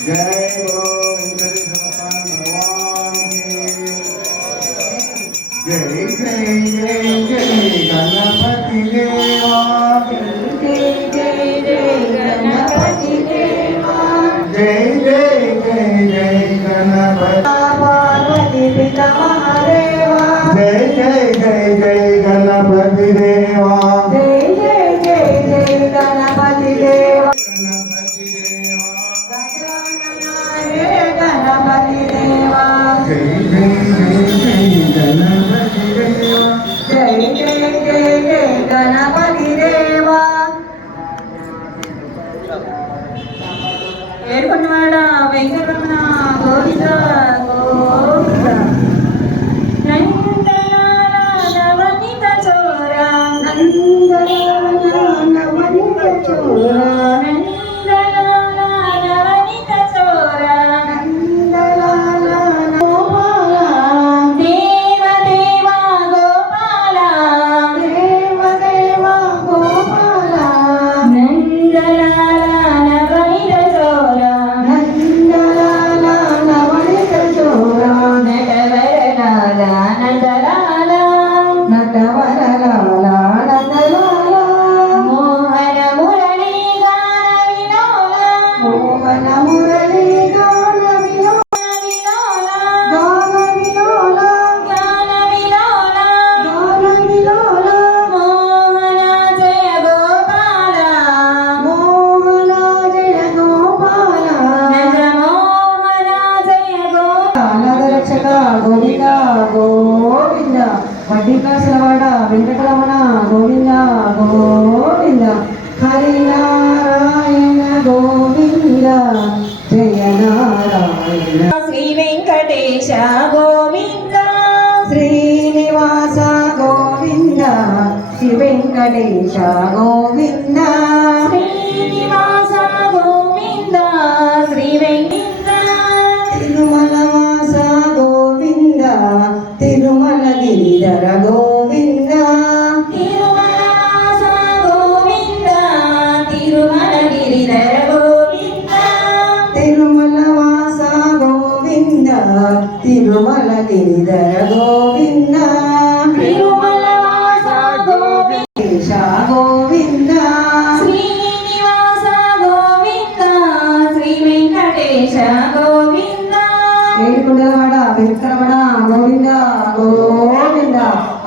जय बोलो वेंकटेश्वर भगवान की जय जय जय जय गणपति देवा जय जय जय गणपति देवा जय जय जय जय गणपति पार्वती पिता महादेवा जय जय जय जय गणपति देवा जय जय जय जय गणपति देवा गणपति देवा जय जय जय जय गणपति देवा ఏడుకొండవాడ వెంకటరమణ గోవింద గోవింద నందలాల నవనీత చోర నందలాల నవనీత చోర నందలాల నవనీత చోర నందలాల గోపాల దేవ దేవ గోపాల దేవ దేవ గోపాల నందలాల గోవింద గోవింద వడ్డీకాసులవాడ వెంకటరమణ గోవింద గోవింద హరినారాయణ గోవింద జయ నారాయణ శ్రీ వెంకటేశ గోవింద శ్రీనివాస గోవింద శ్రీ వెంకటేశ గోవింద శ్రీనివాస గోవింద శ్రీ వెంకట తిరుమల తిరుమల గిరిధర గోవింద తిరుమల గోవింద తిరుమల గిరిధర గోవింద తిరుమల వాస గోవింద తిరుమల గిరిధర గోవింద తిరుమల వాస గోవింద గోవింద శ్రీనివాస గోవింద శ్రీ వెంకటేశ గోవింద ఏడుకొండలవాడ వెంకటరమణ గోవింద గోవింద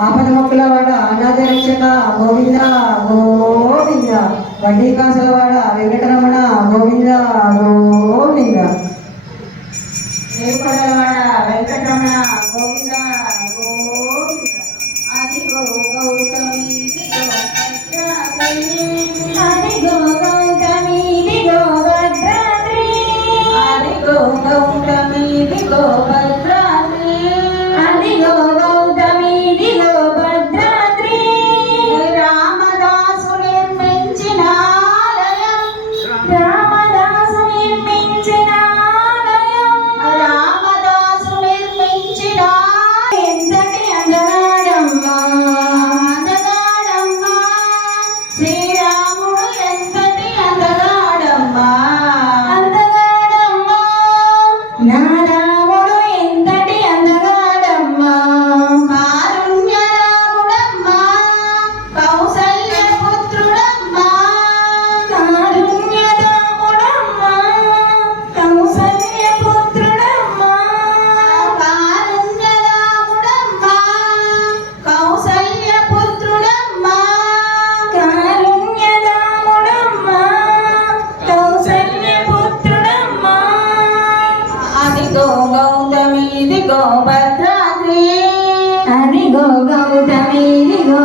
ఆపద మొక్కులవాడ అనాథ రక్షక గోవింద గోవింద వడ్డీకాసులవాడ వెంకటరమణ గోవింద గోవింద ఏడుకొండలవాడ వెంకటరమణ గోవింద గోవింద అదిగో గౌతమి అదిగో గౌతమి దిగో భద్రాద్రి అదిగో గౌతమి దిగో భద్రాద్రి అదిగో గౌతమి దిగో భద్రాద్రి రామదాసు నిర్మించిన ఆలయం రామదాసు నిర్మించిన ఆలయం రామదాసు నిర్మించిన ఎంతటి అందగాడమ్మా అందగాడమ్మా శ్రీరాముడు ఎంతటి అందగాడమ్మా అందగాడమ్మా నా రాముడు ఎంతటి అందగాడమ్మా కారుణ్య రాముడమ్మా కౌసల్య పుత్రుడమ్మా కారుణ్య రాముడమ్మా కౌసల్య పుత్రుడమ్మా కారుణ్య రాముడమ్మా కౌసల్య పుత్రుడమ్మా కారుణ్య రాముడమ్మా కౌసల్య పుత్రుడమ్మా అదిగో గౌతమి దిగో భద్రాద్రి అదిగో గౌతమి దిగో